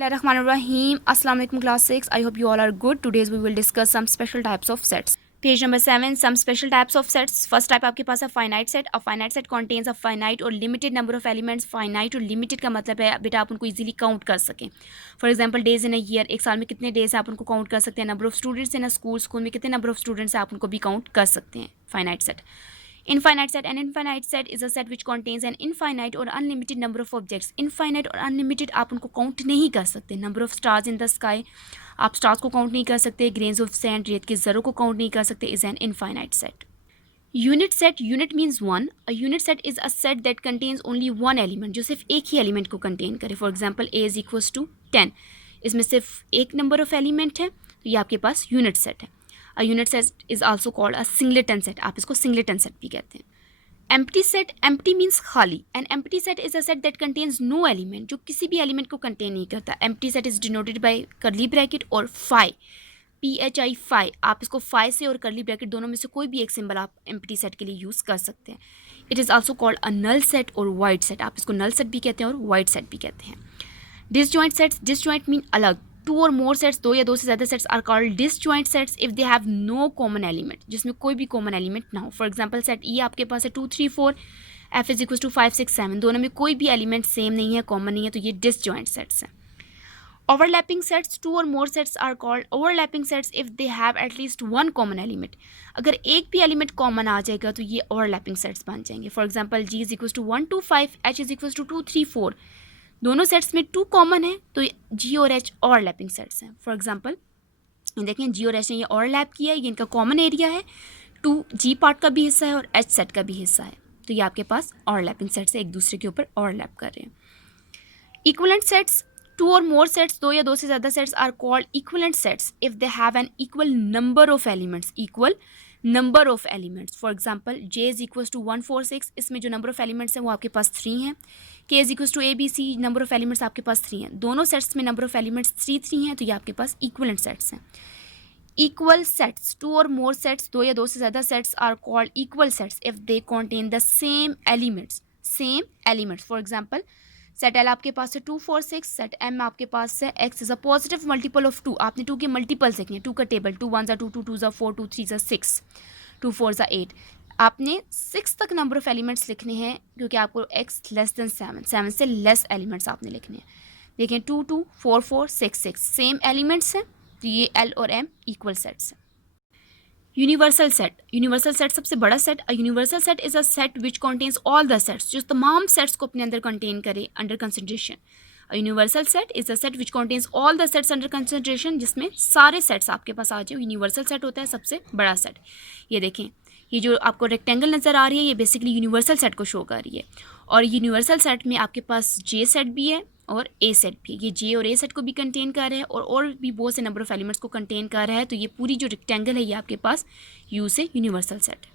Bismillahirrahmanirrahim. Assalamu alaikum class 6. I hope you all are good. Today we will discuss some special types of sets. Page number 7, some special types of sets. First type आपके पास है finite set. A finite set contains a finite or limited number of elements. Finite और limited का मतलब है बेटा आप उनको easily count कर सकें. For example, days in a year. एक साल में कितने days आप उनको count कर सकते हैं. Number of students in a school. School में कितने number of students आप उनको भी count कर सकते हैं. Finite set. Infinite set. An infinite set is a set which contains an infinite or unlimited number of objects. Infinite और unlimited आप उनको count नहीं कर सकते. Number of stars in the sky, आप stars को count नहीं कर सकते. Grains of sand, रेत के ज़रों को count नहीं कर सकते. Is an infinite set. Unit set. Unit means one. A unit set is a set that contains only one element, जो सिर्फ एक ही element को contain करे. For example, A is equals to 10. इसमें सिर्फ एक number of element है, तो ये आपके पास unit set है. A unit set is also called a singleton set. आप इसको singleton set भी कहते हैं. Empty set. Empty means खाली. An empty set is a set that contains no element, जो किसी भी element को contain नहीं करता. Empty set is denoted by curly bracket और phi. PHI phi. आप इसको phi से और curly bracket दोनों में से कोई भी एक symbol आप empty set के लिए use कर सकते हैं. It is also called a null set और void set. आप इसको null set भी कहते हैं और void set भी कहते हैं. Disjoint sets. Disjoint mean अलग. टू और मोर सेट्स, दो या दो से ज़्यादा sets are called disjoint sets if they have no common element, जिसमें कोई भी कॉमन एलिमेंट ना हो. फॉर एग्जांपल सेट ई आपके पास है 2 3 4, एफ इज इक्वल टू 5 6 7, दोनों में कोई भी एलिमेंट सेम नहीं है, कॉमन नहीं है, तो ये डिसजॉइंट सेट्स हैं. Overlapping sets. टू और more sets are called overlapping sets if they have at least one common element. अगर एक भी एलिमेंट कॉमन आ जाएगा तो ये ओवरलैपिंग सेट्स बन जाएंगे. For example G is equal to 1 2 5, H is equal to 2 3 4, दोनों सेट्स में 2 कॉमन है तो जी और एच ओवरलैपिंग सेट्स हैं. फॉर एग्जांपल देखें जी और एच ने ये ओवरलैप किया है, ये इनका कॉमन एरिया है, 2 जी पार्ट का भी हिस्सा है और एच सेट का भी हिस्सा है, तो ये आपके पास ओवरलैपिंग सेट्स है, एक दूसरे के ऊपर ओवरलैप कर रहे हैं. Equivalent sets. टू और मोर सेट्स, दो या दो से ज़्यादा sets are called equivalent sets if they have an equal number of elements. Equal number of elements. For example J is equal to 1 4 6, इसमें जो नंबर ऑफ एलिमेंट्स हैं वो आपके पास 3 हैं. K is equal to A B C, number of elements आपके पास 3 हैं. दोनों सेट्स में नंबर ऑफ एलिमेंट्स 3 3 हैं, तो ये आपके पास इक्वलेंट सेट्स हैं. Equal sets. टू और मोर सेट्स, दो या दो से ज़्यादा sets are called equal sets if they contain the same elements. Same elements. For example set L आपके पास है 2 4 6, सेट एम आपके पास है x is a positive multiple of 2. आपने 2 के मल्टीपल्स लिखने हैं, 2 का टेबल, 2 1 2 2 2 4 2 3 6, 2 4 8. आपने 6 तक नंबर ऑफ एलिमेंट्स लिखने हैं क्योंकि आपको x लेस देन 7, 7 से लेस एलिमेंट्स आपने लिखने हैं. देखें 2 2 4 4 6 6 सेम एलिमेंट्स हैं, तो ये l और m इक्वल सेट्स हैं. Universal set. यूनिवर्सल सेट सबसे बड़ा set. A universal set is a set which contains all the sets, जो तमाम सेट्स को अपने अंदर कंटेन करे under consideration. A universal set is a set which contains all the sets under consideration, जिसमें सारे सेट्स आपके पास आ जाए. यूनिवर्सल सेट होता है सबसे बड़ा सेट. ये देखें, ये जो आपको रेक्टेंगल नज़र आ रही है ये बेसिकली यूनिवर्सल सेट को शो कर रही है. और यूनिवर्सल सेट में आपके पास जे सेट भी है और ए सेट भी. ये जे और ए सेट को भी कंटेन कर रहा है और भी बहुत से नंबर ऑफ एलिमेंट्स को कंटेन कर रहा है, तो ये पूरी जो रेक्टेंगल है ये आपके पास यू से यूनिवर्सल सेट है.